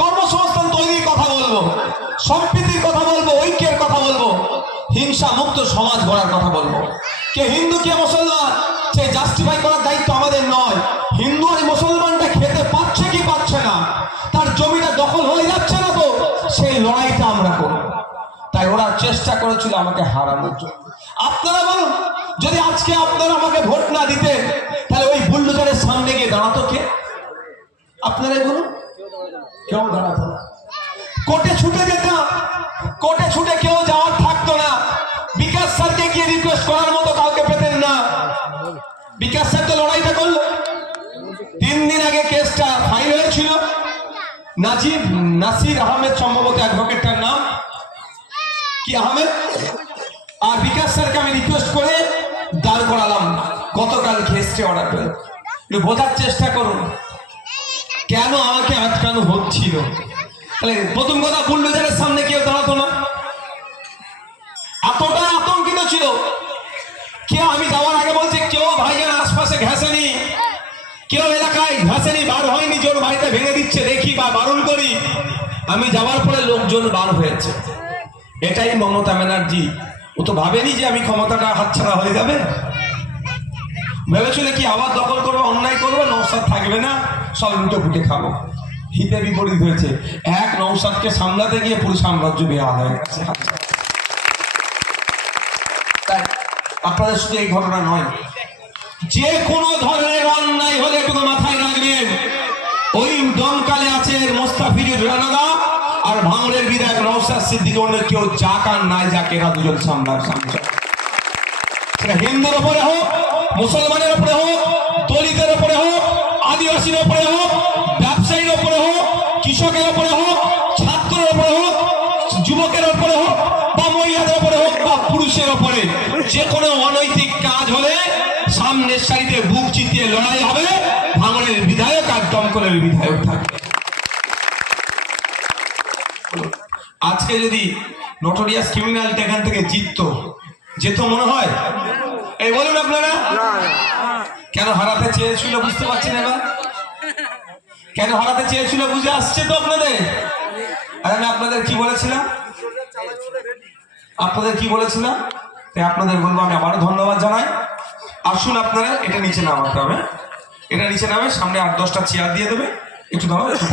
কর্মসংস্থান তৈরির কথা বলবো, সম্প্রীতির কথা বলবো, ঐক্যের কথা বলবো, হিংসা মুক্ত সমাজ গড়ার কথা বলবো। কে হিন্দু কে মুসলমান সে জাস্টিফাই করার দায়িত্ব আমাদের নয়। হিন্দু আর মুসলমানটা খেতে পাচ্ছে কি পাচ্ছে না, তার জমিটা দখল হয়ে যাচ্ছে না, তো সেই লড়াইটা আমরা করব। তাই ওরা চেষ্টা করেছিল আমাকে হারানোর জন্য। আপনারা বলুন, যদি আজকে আপনারা আমাকে ভোট না দিতেন তাহলে ওই বুলডোজারের সামনে গিয়ে দাঁড়াতো কে? আপনারাই বলুন, কেউ দাঁড়াতো না। কোর্টে ছুটে যেতাম, কোর্টে ছুটে কেউ যাওয়ার থাকতো না। বিকাশ স্যারকে গিয়ে রিকোয়েস্ট করার মতো কাউকে পেতেন না। বিকাশ স্যার তো লড়াইটা করলো। 3 দিন আগে কেসটা ফাইল হয়েছিল। নাসির আহমেদ সম্ভবত অ্যাডভোকেটটার নাম কি আহমেদ, আর বিকাশ স্যারকে আমি রিকোয়েস্ট করে দাঁড় করালাম। গতকাল কেসটি অর্ডার পেল। একটু বোঝার চেষ্টা করুন কেন আমাকে আটকানো হচ্ছিল। তাহলে প্রথম কথা, বুলডোজারের সামনে কেউ দাঁড়াতো না। এতটা আতঙ্কিত ছিল কেউ, আমি যাওয়ার আগে বলছে কেউ ভাইজান আশপাশে ঘেঁষেনি, কেউ এলাকায় ঘেঁষেনি, বার হয়নি, জোর বাড়িতে ভেঙে দিচ্ছে দেখি বা বারণ করি। আমি যাওয়ার পরে লোকজন বার হয়েছে। এটাই মমতা ব্যানার্জি। ও তো ভাবেনি যে আমি ক্ষমতাটা হাতছাড়া হয়ে যাবে। ভেবেছিল কি আবার দখল করবো, অন্যায় করবো, নওশাদ থাকবে না, সব লুটে ফুটে খাবো। হিতে বিপরীত হয়েছে। এক নওশাদকে সামলাতে গিয়ে পুরো সাম্রাজ্য বেহাল হয়ে গেছে। তাই আপনাদের শুধু এই ঘটনা নয়, যে কোনো ধরনের অন্যায় হলে একটু মাথায় রাখবেন, ওই দমকালে আছে মোস্তাফিজুর রানাদা আর ভাঙড়ের বিধায়ক নওশাদ সিদ্দিকী, অন্য কেউ যাক আর নাই যাক, এরা দুজন সামনে। সেটা হিন্দুর ওপরে হোক, মুসলমানের ওপরে হোক, দলিতের ওপরে হোক, আদিবাসীর ওপরে হোক, ব্যবসায়ীর ওপরে হোক, কৃষকের ওপরে হোক, ছাত্রের ওপরে হোক, যুবকের ওপরে হোক, বা মহিলাদের ওপরে হোক, বা পুরুষের ওপরে, যে কোনো অনৈতিক কাজ হলে সামনের সারিতে বুক চিতিয়ে লড়াই হবে। ভাঙড়ের বিধায়ক আর দমকলের বিধায়ক থাকবে। আজকে যদি নোটোরিয়াস ক্রিমিনালটা এখান থেকে যেত মনে হয়? এই বলুন আপনারা, কেন হারাতে চেয়েছিল বুঝতে পারছেন? এবার কেন হারাতে চেয়েছিল বুঝে আসছে তো আপনাদের? আর আমি আপনাদের কি বলেছিলাম, তাই আপনাদের বলবো, আমি আবারও ধন্যবাদ জানাই। আসুন আপনারা, এটা নিচে নামাতে হবে, এটা নিচে নামে, সামনে 8-10টা চেয়ার দিয়ে দেবে, একটু দাঁড়াও, একটু